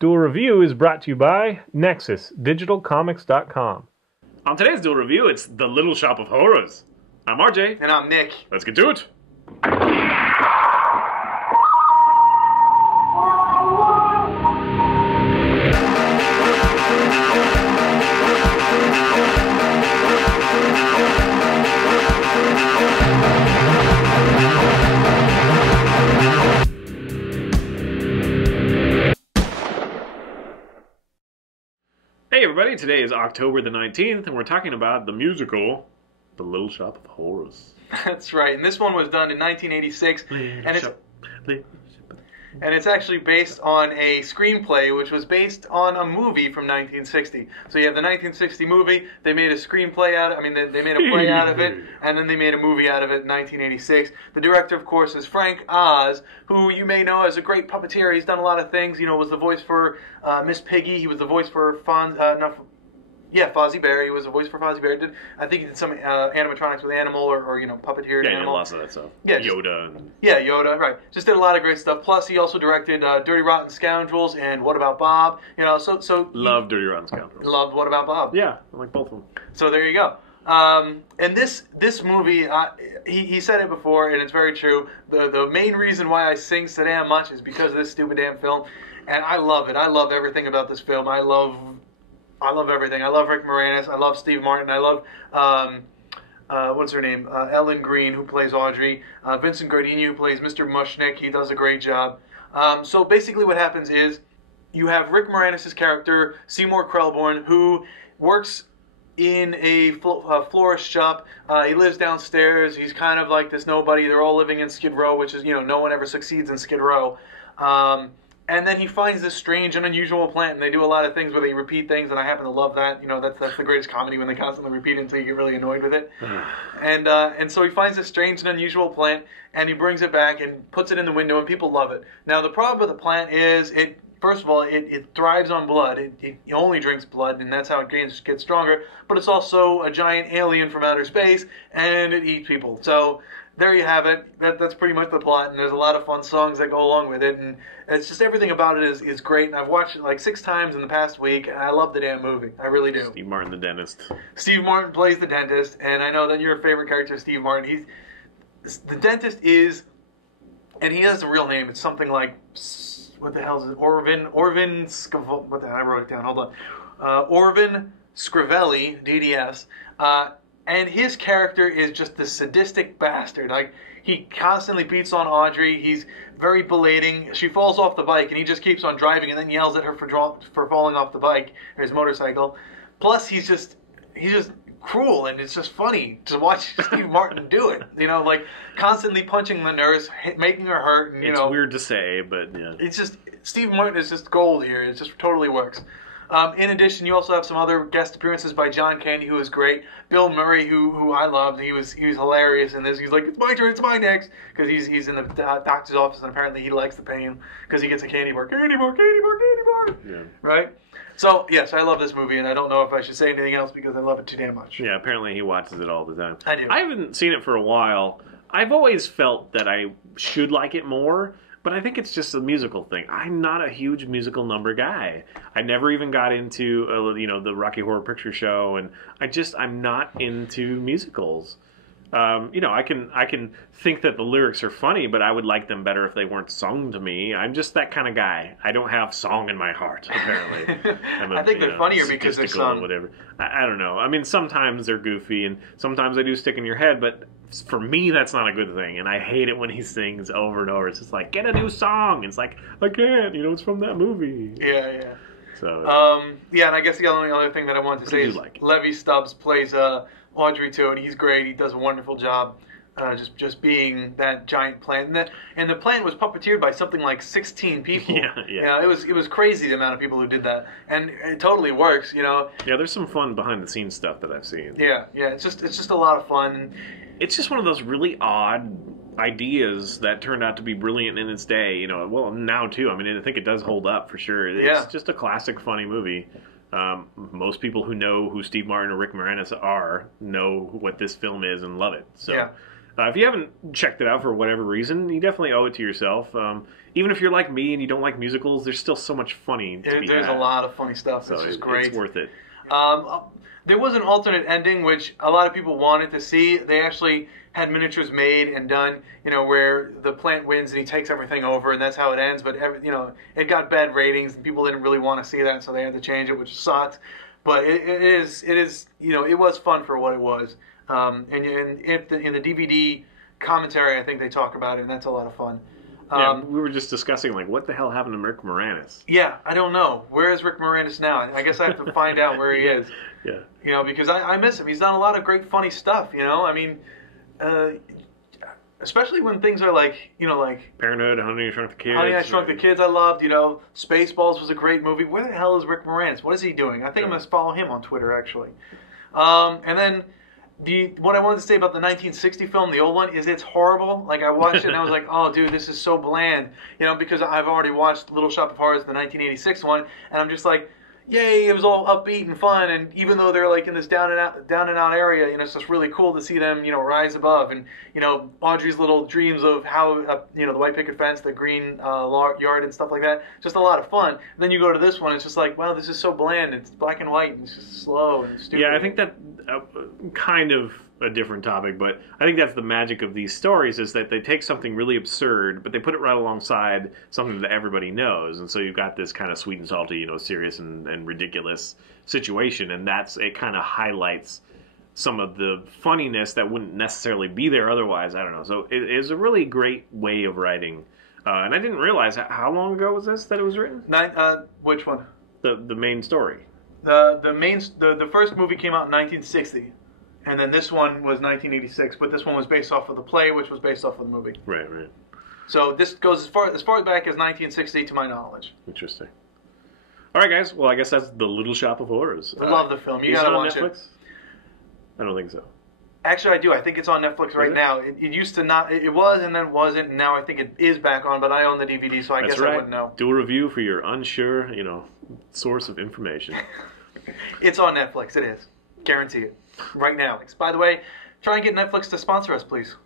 Duel Review is brought to you by NexusDigitalComics.com. On today's Duel Review, it's The Little Shop of Horrors. I'm RJ. And I'm Nick. Let's get to it. Hey everybody, today is October the 19th, and we're talking about the musical, The Little Shop of Horrors. That's right, and this one was done in 1986, and it's actually based on a screenplay, which was based on a movie from 1960. So you have the 1960 movie, they made a screenplay out of it, they made a play out of it, and then they made a movie out of it in 1986. The director, of course, is Frank Oz, who you may know as a great puppeteer. He's done a lot of things, was the voice for Miss Piggy, he was the voice for Fozzie Bear. He was a voice for Fozzie Bear. I think he did some animatronics with Animal or puppeteered Yeah, Animal. lots of that stuff. Yeah, Yoda. Yoda, right. Just did a lot of great stuff. Plus, he also directed Dirty Rotten Scoundrels and What About Bob? Love Dirty Rotten Scoundrels. Loved What About Bob? Yeah, I like both of them. So there you go. And this movie, he said it before, and it's very true. The main reason why I sing so damn much is because of this stupid damn film, and I love it. I love everything about this film. I love everything. I love Rick Moranis. I love Steve Martin. I love, what's her name? Ellen Green, who plays Audrey. Vincent Gardini, who plays Mr. Mushnick. He does a great job. So basically what happens is you have Rick Moranis' character, Seymour Krelborn, who works in a florist shop. He lives downstairs. He's kind of like this nobody. They're all living in Skid Row, which is, no one ever succeeds in Skid Row. And then he finds this strange and unusual plant, and they do a lot of things where they repeat things, and I happen to love that. That's the greatest comedy, when they constantly repeat it until you get really annoyed with it. And so he finds this strange and unusual plant, and he brings it back and puts it in the window, and people love it. Now, the problem with the plant is, first of all, it thrives on blood. It only drinks blood, and that's how it gets stronger. But it's also a giant alien from outer space, and it eats people. So there you have it. That's pretty much the plot, and there's a lot of fun songs that go along with it, and it's just everything about it is great. And I've watched it like 6 times in the past week, and I love the damn movie. I really do. Steve Martin, the dentist. Steve Martin plays the dentist, and I know that your favorite character is Steve Martin. The dentist is, and he has a real name. It's something like, what the hell is it? Orvin what the hell? I wrote it down. Hold on. Orvin Scrivelli, DDS. And his character is just this sadistic bastard. Like, he constantly beats on Audrey. He's very belating. She falls off the bike, and he just keeps on driving, and then yells at her for falling off the bike, or his motorcycle. Plus, he's just cruel, and it's just funny to watch Steve Martin do it. Like constantly punching the nurse, making her hurt. And, it's weird to say, but yeah. It's just, Steve Martin is just gold here. It just totally works. In addition, you also have some other guest appearances by John Candy, who is great. Bill Murray, who I loved. He was hilarious in this. He's like, it's my turn, it's my next, because he's in the doctor's office, and apparently he likes the pain because he gets a candy bar. Candy bar, candy bar, candy bar. Yeah. Right? So, yes, I love this movie, and I don't know if I should say anything else because I love it too damn much. Yeah, apparently he watches it all the time. I do. I haven't seen it for a while. I've always felt that I should like it more, but I think it's just a musical thing. I'm not a huge musical number guy. I never even got into, the Rocky Horror Picture Show, and I'm not into musicals. I can think that the lyrics are funny, but I would like them better if they weren't sung to me. I'm just that kind of guy. I don't have song in my heart, apparently. I think they're funnier because they're sung. Whatever. I don't know. I mean, sometimes they're goofy, and sometimes they do stick in your head, but for me, that's not a good thing, and I hate it when he sings over and over. It's just like, get a new song. It's like, I can't. It's from that movie. Yeah. So. And I guess the only other thing that I wanted to say is Levi Stubbs plays Audrey too, and he's great. He does a wonderful job, just being that giant plant. And the plant was puppeteered by something like 16 people. Yeah. It was crazy the amount of people who did that, and it totally works. Yeah, there's some fun behind the scenes stuff that I've seen. Yeah. It's just a lot of fun. It's just one of those really odd ideas that turned out to be brilliant in its day. Well, now too. I mean, I think it does hold up for sure. It's just a classic, funny movie. Most people who know who Steve Martin or Rick Moranis are know what this film is and love it. So, If you haven't checked it out for whatever reason, you definitely owe it to yourself. Even if you're like me and you don't like musicals, there's still so much funny to be There's had. a lot of funny stuff. So It's just great. It's worth it. There was an alternate ending which a lot of people wanted to see. They actually had miniatures made and done, where the plant wins and he takes everything over, and that's how it ends. But it got bad ratings and people didn't really want to see that, so they had to change it, which sucked. But it was fun for what it was. And in the DVD commentary, I think they talk about it, and that's a lot of fun. Yeah, we were just discussing, what the hell happened to Rick Moranis? Yeah, I don't know. Where is Rick Moranis now? I guess I have to find out where he is. Yeah. Because I miss him. He's done a lot of great, funny stuff, I mean, especially when things are like Parenthood, Honey, I Shrunk the Kids. Honey, I Shrunk the Kids, I loved, Spaceballs was a great movie. Where the hell is Rick Moranis? What is he doing? I think I'm going to follow him on Twitter, actually. And then what I wanted to say about the 1960 film, the old one, is it's horrible. I watched it and I was like, oh, dude, this is so bland. Because I've already watched Little Shop of Horrors, the 1986 one, and I'm just like, yay, it was all upbeat and fun. And even though they're in this down and out area, it's just really cool to see them, rise above. And Audrey's little dreams of how the white picket fence, the green yard and stuff like that, just a lot of fun. And then you go to this one, it's just like, wow, this is so bland. It's black and white and it's just slow and stupid. Yeah, I think that kind of a different topic, but I think that's the magic of these stories, is that they take something really absurd, but they put it right alongside something that everybody knows, and so you've got this kind of sweet and salty, serious and ridiculous situation, and it kind of highlights some of the funniness that wouldn't necessarily be there otherwise. I don't know. So it is a really great way of writing, and I didn't realize how long ago was this that it was written? Which one? The main story. The first movie came out in 1960. And then this one was 1986, but this one was based off of the play, which was based off of the movie. Right. So this goes as far back as 1960, to my knowledge. Interesting. All right, guys. Well, I guess that's The Little Shop of Horrors. I love the film. You gotta watch it. I don't think so. Actually, I do. I think it's on Netflix right now. It used to not. It was, and then wasn't. And now I think it is back on. But I own the DVD, so I guess I wouldn't know. Do a review for your unsure, source of information. It's on Netflix. It is. Guarantee it. Right now. By the way, try and get Netflix to sponsor us, please.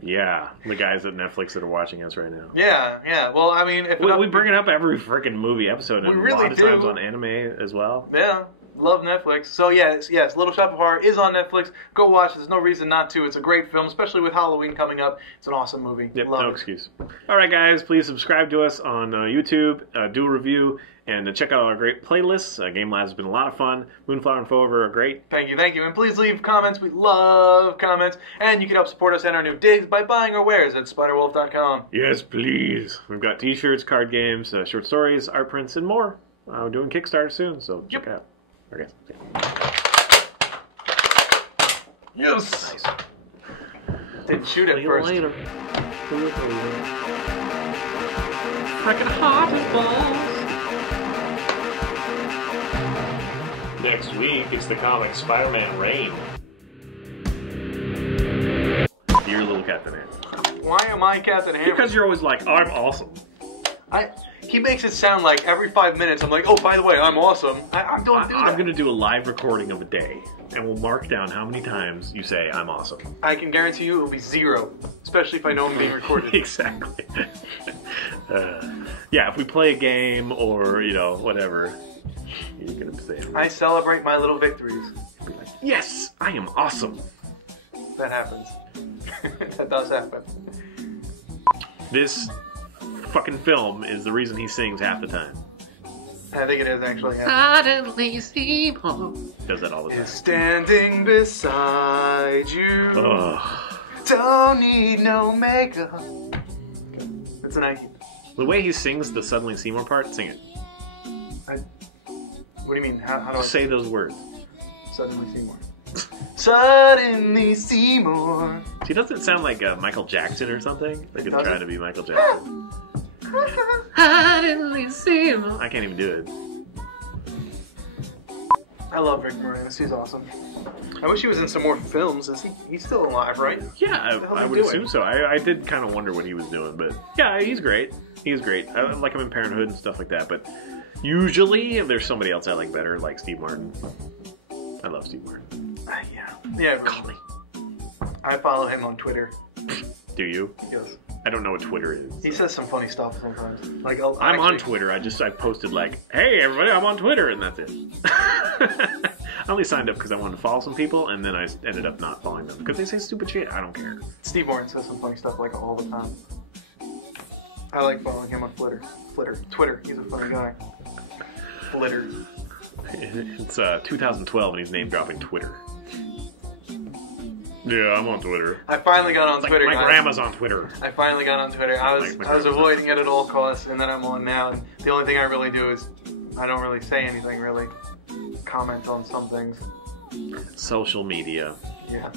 Yeah, the guys at Netflix that are watching us right now. Yeah. Well, I mean, we bring it up every freaking movie episode, and really a lot of times on anime as well. Yeah, love Netflix. So yes, Little Shop of Horror is on Netflix. Go watch it. There's no reason not to. It's a great film, especially with Halloween coming up. It's an awesome movie. Yep, love no it. excuse. All right, guys, please subscribe to us on YouTube, do a review, and check out our great playlists. Game Lab's has been a lot of fun. Moonflower and Forever are great. Thank you. And please leave comments. We love comments. And you can help support us and our new digs by buying our wares at spiderwolf.com. Yes, please. We've got t-shirts, card games, short stories, art prints, and more. We're doing Kickstarter soon, so check it out. Okay. Yes. Nice. Didn't shoot it first. Later. Freaking hot as balls. Next week, it's the comic Spider-Man Reign. You're little Captain Ant. Why am I Captain Hammer? Because you're always like, I'm awesome. He makes it sound like every 5 minutes I'm like, oh, by the way, I'm awesome. I don't do that. I'm going to do a live recording of a day, and we'll mark down how many times you say, I'm awesome. I can guarantee you it'll be 0, especially if I know I'm being recorded. Exactly. Yeah, if we play a game or, whatever, you're going to say, I celebrate my little victories. yes, I am awesome. That happens. That does happen. This fucking film is the reason he sings half the time. I think it is actually. Suddenly Seymour Does that all the time. Is standing beside you. Ugh. Don't need no makeup. It's a 19. The way he sings the Suddenly Seymour part, sing it. What do you mean? How do I Say those words. Suddenly Seymour? Suddenly Seymour. See, doesn't it sound like Michael Jackson or something? Like it's Does trying it? to be Michael Jackson. Suddenly Seymour. I can't even do it. I love Rick Moranis. He's awesome. I wish he was in some more films. He's still alive, right? Yeah, What the hell I is he would doing? assume so. I did kind of wonder what he was doing, but yeah, he's great. He's great. I like him in Parenthood and stuff like that, but usually if there's somebody else I like better, like Steve Martin. I love Steve Martin. Yeah. Call me. I follow him on Twitter. Do you? Yes. I don't know what Twitter is. He says some funny stuff sometimes. Like I'm on Twitter. I posted like, "Hey everybody, I'm on Twitter," and that's it. I only signed up because I wanted to follow some people, and then I ended up not following them because they say stupid shit. I don't care. Steve Martin says some funny stuff like all the time. I like following him on Twitter. He's a funny guy. Flitter. It's 2012, and he's name dropping Twitter. Yeah, I'm on Twitter. I finally got on Twitter. My grandma's on Twitter. I finally got on Twitter. I was avoiding it at all costs, and then I'm on now. And the only thing I really do is I don't really say anything. Really, comment on some things. Social media. Yeah,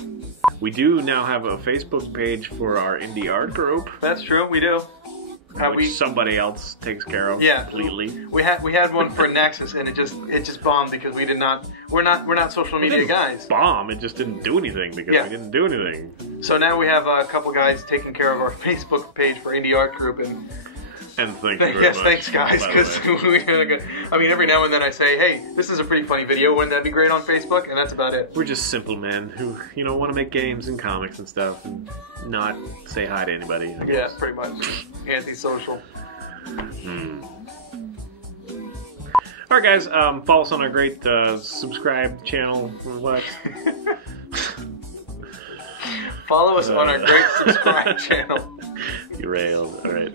We do now have a Facebook page for our indie art group, that's true. We do. which somebody else takes care of completely. We had one for Nexus, and it just bombed because we're not social media guys. Bomb! It just didn't do anything because we didn't do anything. So now we have a couple guys taking care of our Facebook page for indie art group, and thank you very yes, much, thanks guys, by the because way. I mean, every now and then I say, hey, this is a pretty funny video, wouldn't that be great on Facebook? And that's about it. We're just simple men who, want to make games and comics and stuff and not say hi to anybody, I guess. Yeah, pretty much. Antisocial. Alright guys, follow us on our great subscribe channel. What? Follow us on our great subscribe channel. Derailed. Alright,